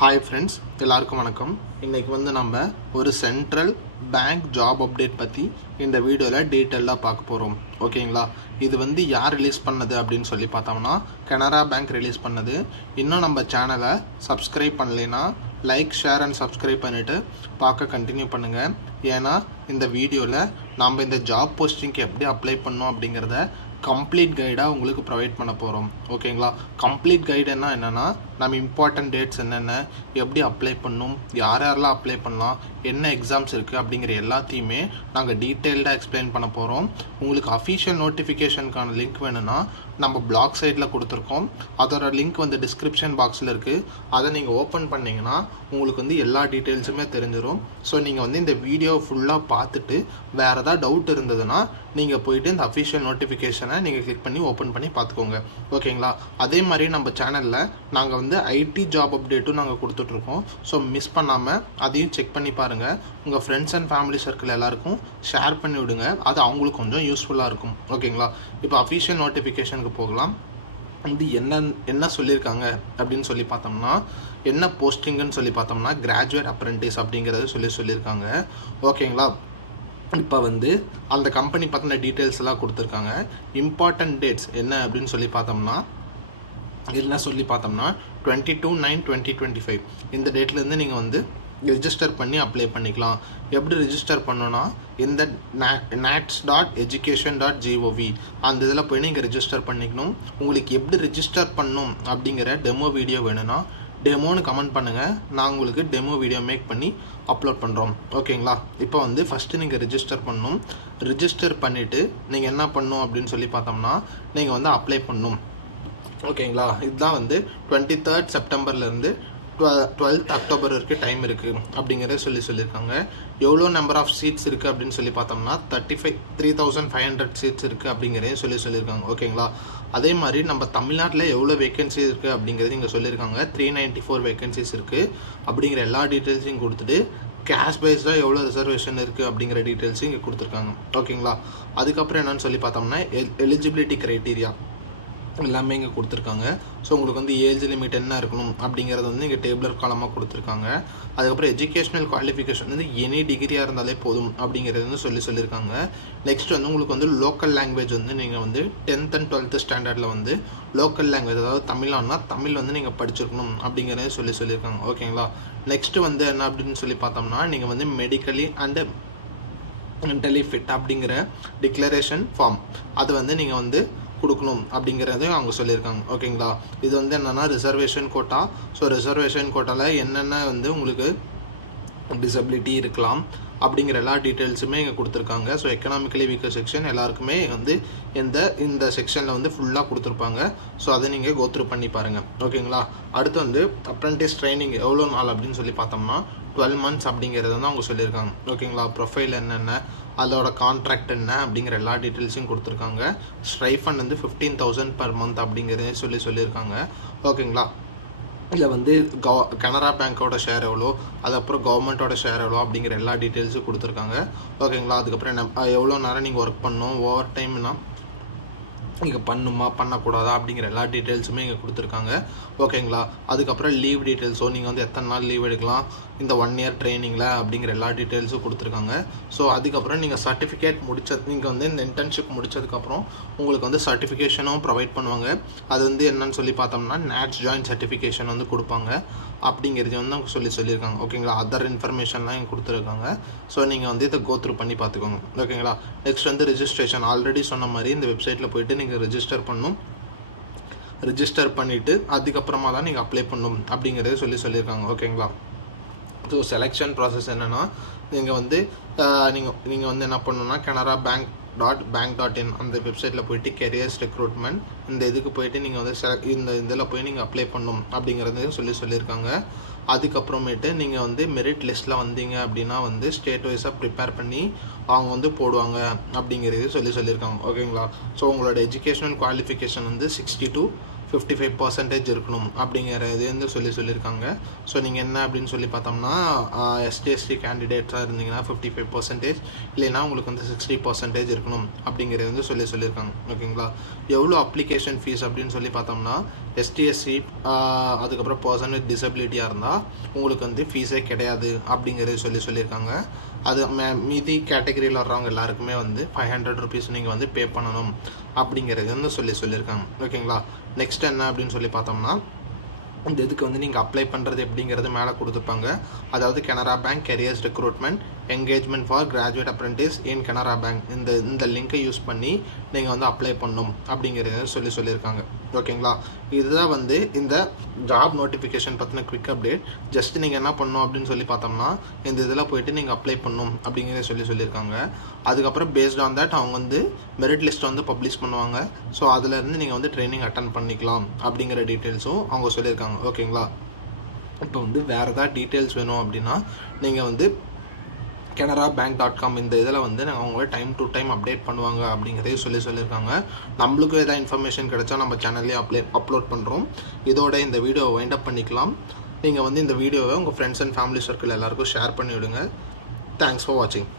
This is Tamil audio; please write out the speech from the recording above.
ஹாய் ஃப்ரெண்ட்ஸ், எல்லாருக்கும் வணக்கம். இன்றைக்கி நம்ம ஒரு சென்ட்ரல் பேங்க் ஜாப் அப்டேட் பற்றி இந்த வீடியோவில் டீட்டெயிலாக பார்க்க போகிறோம். ஓகேங்களா? இது யார் ரிலீஸ் பண்ணது அப்படின்னு சொல்லி பார்த்தோம்னா கனரா பேங்க் ரிலீஸ் பண்ணது. இன்னும் நம்ம சேனலை சப்ஸ்கிரைப் பண்ணலைன்னா லைக், ஷேர் அண்ட் சப்ஸ்கிரைப் பண்ணிவிட்டு பார்க்க கண்டினியூ பண்ணுங்கள். ஏன்னா இந்த வீடியோவில் நம்ம இந்த ஜாப் போஸ்டிங்க்கு எப்படி அப்ளை பண்ணோம் அப்படிங்கிறத கம்ப்ளீட் கைடாக உங்களுக்கு ப்ரொவைட் பண்ண போகிறோம். ஓகேங்களா? கம்ப்ளீட் கைடுன்னா என்னென்னா நம்ம இம்பார்ட்டன்ட் டேட்ஸ் என்னென்ன, எப்படி அப்ளை பண்ணணும், யாரெல்லாம் அப்ளை பண்ணலாம், என்ன எக்ஸாம்ஸ் இருக்குது அப்படிங்கிற எல்லாத்தையுமே நாங்கள் டீட்டெயில்டாக எக்ஸ்பிளைன் பண்ண போகிறோம். உங்களுக்கு அஃபிஷியல் நோட்டிஃபிகேஷனுக்கான லிங்க் வேணும்னா நம்ம பிளாக் சைட்டில் கொடுத்துருக்கோம். அதோட லிங்க் டிஸ்கிரிப்ஷன் பாக்ஸில் இருக்குது. அதை நீங்கள் ஓப்பன் பண்ணிங்கன்னா உங்களுக்கு எல்லா டீட்டெயில்ஸுமே தெரிஞ்சிடும். ஸோ நீங்கள் இந்த வீடியோ ஃபுல்லாக பார்த்துட்டு வேறு ஏதாவது டவுட் இருந்ததுன்னா நீங்கள் போயிட்டு இந்த அஃபிஷியல் நோட்டிஃபிகேஷனை நீங்கள் கிளிக் பண்ணி ஓப்பன் பண்ணி பார்த்துக்கோங்க. ஓகேங்களா? அதே மாதிரி நம்ம சேனலில் நாங்கள் ஐடி ஜாப் அப்டேட்டும் நாங்கள் கொடுத்துட்ருக்கோம். ஸோ மிஸ் பண்ணாமல் அதையும் செக் பண்ணி பாருங்கள். உங்கள் ஃப்ரெண்ட்ஸ் அண்ட் ஃபேமிலி சர்க்கிள் எல்லாருக்கும் ஷேர் பண்ணி விடுங்க. அது அவங்களுக்கு கொஞ்சம் யூஸ்ஃபுல்லாக இருக்கும். ஓகேங்களா? இப்போ அஃபிஷியல் நோட்டிஃபிகேஷனுக்கு போகலாம். என்ன சொல்லியிருக்காங்க அப்படின்னு சொல்லி பார்த்தோம்னா, என்ன போஸ்டிங்குன்னு சொல்லி பார்த்தோம்னா கிராஜுவேட் அப்ரெண்டிஸ் அப்படிங்கிறது சொல்லியிருக்காங்க. ஓகேங்களா? இப்போ அந்த கம்பெனி பற்றின டீட்டெயில்ஸ் எல்லாம் கொடுத்துருக்காங்க. இம்பார்ட்டன்ட் டேட்ஸ் என்ன அப்படின்னு சொல்லி பார்த்தோம்னா 22/9/2025 இந்த டேட்லேருந்து நீங்கள் ரிஜிஸ்டர் பண்ணி அப்ளை பண்ணிக்கலாம். எப்படி ரிஜிஸ்டர் பண்ணோன்னா இந்த nats.education.gov அந்த இதில் போய் நீங்கள் ரிஜிஸ்டர் பண்ணிக்கணும். உங்களுக்கு எப்படி ரிஜிஸ்டர் பண்ணணும் அப்படிங்கிற டெமோ வீடியோ வேணும்னா டெமோன்னு கமெண்ட் பண்ணுங்கள். நான் உங்களுக்கு டெமோ வீடியோ மேக் பண்ணி அப்லோட் பண்ணுறோம். ஓகேங்களா? இப்போ ஃபஸ்ட்டு நீங்கள் ரிஜிஸ்டர் பண்ணணும். ரிஜிஸ்டர் பண்ணிவிட்டு நீங்கள் என்ன பண்ணணும் அப்படின்னு சொல்லி பார்த்தோம்னா நீங்கள் அப்ளை பண்ணணும். ஓகேங்களா? இதுதான் 23rd செப்டம்பர்லேருந்து 12th அக்டோபர் வரைக்கும் டைம் இருக்குது அப்படிங்கிறத சொல்லியிருக்காங்க. எவ்வளோ நம்பர் ஆஃப் சீட்ஸ் இருக்குது அப்படின்னு சொல்லி பார்த்தோம்னா 3,500 சீட்ஸ் இருக்குது அப்படிங்கிறதையும் சொல்லியிருக்காங்க. ஓகேங்களா? அதே மாதிரி நம்ம தமிழ்நாட்டில் எவ்வளோ வேகன்சி இருக்குது அப்படிங்கிறது இங்கே சொல்லியிருக்காங்க. 394 வேகன்சிஸ் இருக்குது அப்படிங்கிற எல்லா டீட்டெயில்ஸையும் கொடுத்துட்டு கேஷ் பேஸ்டாக எவ்வளோ ரிசர்வேஷன் இருக்குது அப்படிங்கிற டீட்டெயில்ஸும் இங்கே கொடுத்துருக்காங்க. ஓகேங்களா? அதுக்கப்புறம் என்னென்னு சொல்லி பார்த்தோம்னா எலிஜிபிலிட்டி க்ரைட்டீரியா எல்லாமே இங்கே கொடுத்துருக்காங்க. ஸோ உங்களுக்கு ஏஜ் லிமிட் என்ன இருக்கணும் அப்படிங்கிறது இங்கே டேபிளர் காலமாக கொடுத்துருக்காங்க. அதுக்கப்புறம் எஜுகேஷ்னல் குவாலிஃபிகேஷன் எனி டிகிரியாக இருந்தாலே போதும் அப்படிங்கிறது சொல்லியிருக்காங்க. நெக்ஸ்ட் உங்களுக்கு லோக்கல் லாங்குவேஜ் நீங்கள் 10th and 12th ஸ்டாண்டர்டில் லோக்கல் லாங்குவேஜ், அதாவது தமிழ்னா தமிழ் நீங்கள் படிச்சிருக்கணும் அப்படிங்கிறத சொல்லியிருக்காங்க. ஓகேங்களா? நெக்ஸ்ட்டு என்ன அப்படின்னு சொல்லி பார்த்தோம்னா நீங்கள் மெடிக்கலி அண்ட் மென்டலி ஃபிட் அப்படிங்கிற டிக்ளரேஷன் ஃபார்ம் அது நீங்கள் கொடுக்கணும் அப்படிங்கிறதையும் அவங்க சொல்லியிருக்காங்க. ஓகேங்களா? இது என்னென்னா ரிசர்வேஷன் கோட்டா. ஸோ ரிசர்வேஷன் கோட்டாவில் என்னென்ன உங்களுக்கு டிசபிலிட்டி இருக்கலாம் அப்படிங்கிற எல்லா டீட்டெயில்ஸுமே இங்கே கொடுத்துருக்காங்க. ஸோ எக்கனாமிக்கலி வீக்கர் செக்ஷன் எல்லாருக்குமே இந்த செக்ஷனில் ஃபுல்லாக கொடுத்துருப்பாங்க. ஸோ அதை நீங்கள் கோத்ரூ பண்ணி பாருங்கள். ஓகேங்களா? அடுத்து அப்ரெண்டிஸ் ட்ரைனிங் எவ்வளோ நாள் அப்படின்னு சொல்லி பார்த்தோம்னா 12 months அப்படிங்கிறது அவங்க சொல்லியிருக்காங்க. ஓகேங்களா? ப்ரொஃபைல் என்னென்ன, அதோட கான்ட்ராக்ட் என்ன அப்படிங்கிற எல்லா டீட்டெயில்ஸையும் கொடுத்துருக்காங்க. ஸ்ட்ரைஃபண்ட் 15,000 per month அப்படிங்கிறதே சொல்லியிருக்காங்க. ஓகேங்களா? இதில் கனரா பேங்க்கோட ஷேர் எவ்வளோ, அதுக்கப்புறம் கவர்மெண்ட்டோட ஷேர் எவ்வளோ அப்படிங்கிற எல்லா டீட்டெயில்ஸும் கொடுத்துருக்காங்க. ஓகேங்களா? அதுக்கப்புறம் எவ்வளோ நேரம் நீங்கள் ஒர்க் பண்ணணும், ஓவர் டைம்னா நீங்கள் பண்ணணுமா பண்ணக்கூடாதா அப்படிங்கிற எல்லா டீட்டெயில்ஸுமே இங்கே கொடுத்துருக்காங்க. ஓகேங்களா? அதுக்கப்புறம் லீவ் டீட்டெயில்ஸோ நீங்கள் எத்தனை நாள் லீவ் எடுக்கலாம் இந்த 1 year ட்ரைனிங்கில் அப்படிங்கிற எல்லா டீட்டெயில்ஸும் கொடுத்துருக்காங்க. ஸோ அதுக்கப்புறம் நீங்கள் சர்டிஃபிகேட் நீங்கள் இந்த இன்டர்ன்ஷிப் முடித்ததுக்கப்புறம் உங்களுக்கு சர்டிஃபிகேஷனும் ப்ரொவைட் பண்ணுவாங்க. அது என்னன்னு சொல்லி பார்த்தோம்னா நேட்ஸ் ஜாயின் சர்டிஃபிகேஷன் கொடுப்பாங்க அப்படிங்கிறது அவங்க சொல்லியிருக்காங்க. ஓகேங்களா? அதர் இன்ஃபர்மேஷன்லாம் இங்கே கொடுத்துருக்காங்க. ஸோ நீங்கள் இதை கோத்ரூ பண்ணி பார்த்துக்கோங்க. ஓகேங்களா? நெக்ஸ்ட் ரிஜிஸ்ட்ரேஷன் ஆல்ரெடி சொன்ன மாதிரி இந்த வெப்சைட்டில் போய்ட்டு நீங்கள் ரிஜிஸ்டர் பண்ணணும். ரிஜிஸ்டர் பண்ணிவிட்டு அதுக்கப்புறமா தான் நீங்கள் அப்ளை பண்ணணும் அப்படிங்கிறத சொல்லியிருக்காங்க. ஓகேங்களா? ஸோ செலெக்ஷன் ப்ராசஸ் என்னென்னா நீங்கள் என்ன பண்ணணுன்னா கனரா bank.in அந்த வெப்சைட்டில் போய்ட்டு கெரியர்ஸ் ரெக்ரூட்மெண்ட் இந்த இதுக்கு போய்ட்டு நீங்கள் இந்த இதில் போய் நீங்கள் அப்ளை பண்ணணும் அப்படிங்கிறதையும் சொல்லியிருக்காங்க. அதுக்கப்புறமேட்டு நீங்கள் மெரிட் லிஸ்ட்டில் வந்தீங்க அப்படின்னா ஸ்டேட் வைஸாக ப்ரிப்பேர் பண்ணி அவங்க போடுவாங்க அப்படிங்கிறது சொல்லியிருக்காங்க. ஓகேங்களா? ஸோ உங்களோட எஜுகேஷனல் குவாலிஃபிகேஷன் 60 to 55% இருக்கணும் அப்படிங்கிறது வந்து சொல்லியிருக்காங்க. ஸோ நீங்கள் என்ன அப்படின்னு சொல்லி பார்த்தோம்னா எஸ்டி கேண்டிடேட்ஸாக இருந்தீங்கன்னா 55%, இல்லைன்னா உங்களுக்கு வந்து 60% இருக்கணும் அப்படிங்கிறது வந்து சொல்லியிருக்காங்க. ஓகேங்களா? எவ்வளோ அப்ளிகேஷன் ஃபீஸ் அப்படின்னு சொல்லி பார்த்தோம்னா எஸ்டி அதுக்கப்புறம் பர்சன் வித் டிசபிலிட்டியாக இருந்தால் உங்களுக்கு வந்து ஃபீஸே கிடையாது அப்படிங்கிறது சொல்லியிருக்காங்க. அது மீதி கேட்டகரியில் வர்றவங்க எல்லாருக்குமே வந்து 500 ருபீஸ் நீங்கள் வந்து பே பண்ணணும் அப்படிங்கிறது வந்து சொல்லியிருக்காங்க. ஓகேங்களா? நெக்ஸ்ட் என்ன அப்படின்னு சொல்லி பார்த்தோம்னா இந்த இதுக்கு வந்து நீங்கள் அப்ளை பண்ணுறது எப்படிங்கிறது மேலே கொடுத்துருப்பாங்க. அதாவது Canara bank careers recruitment engagement for graduate apprentice in Canara bank, இந்த லிங்கை யூஸ் பண்ணி நீங்கள் வந்து அப்ளை பண்ணணும் அப்படிங்கிறத சொல்லியிருக்காங்க. ஓகேங்களா? இதுதான் வந்து இந்த ஜாப் நோட்டிஃபிகேஷன் பற்றின குவிக் அப்டேட். ஜஸ்ட் நீங்கள் என்ன பண்ணணும் அப்படின்னு சொல்லி பார்த்தோம்னா இந்த இதில் போய்ட்டு நீங்கள் அப்ளை பண்ணணும் அப்படிங்கிறத சொல்லியிருக்காங்க. அதுக்கப்புறம் பேஸ்ட் ஆன் தட் அவங்க வந்து மெரிட் லிஸ்ட் வந்து பப்ளிஷ் பண்ணுவாங்க. ஸோ அதிலேருந்து நீங்கள் வந்து ட்ரைனிங் அட்டன் பண்ணிக்கலாம் அப்படிங்கிற டீட்டெயில்ஸும் அவங்க சொல்லியிருக்காங்க. ஓகேங்களா? இப்போ வந்து வேறு ஏதாவது டீட்டெயில்ஸ் வேணும் அப்படின்னா நீங்கள் வந்து canarabank.com இந்த இதில் வந்து அவங்கள டைம் டு டைம் அப்டேட் பண்ணுவாங்க அப்படிங்கிறதையும் சொல்லியிருக்காங்க. நம்மளுக்கும் ஏதாவது இன்ஃபர்மேஷன் கிடைச்சா நம்ம சேனல்லே அப்லோட் பண்ணுறோம். இதோட இந்த வீடியோவை வைண்ட் அப் பண்ணிக்கலாம். நீங்கள் வந்து இந்த வீடியோவை உங்கள் ஃப்ரெண்ட்ஸ் அண்ட் ஃபேமிலி சர்க்கிள் எல்லாருக்கும் ஷேர் பண்ணி விடுங்க. தேங்க்ஸ் ஃபார் வாட்சிங்.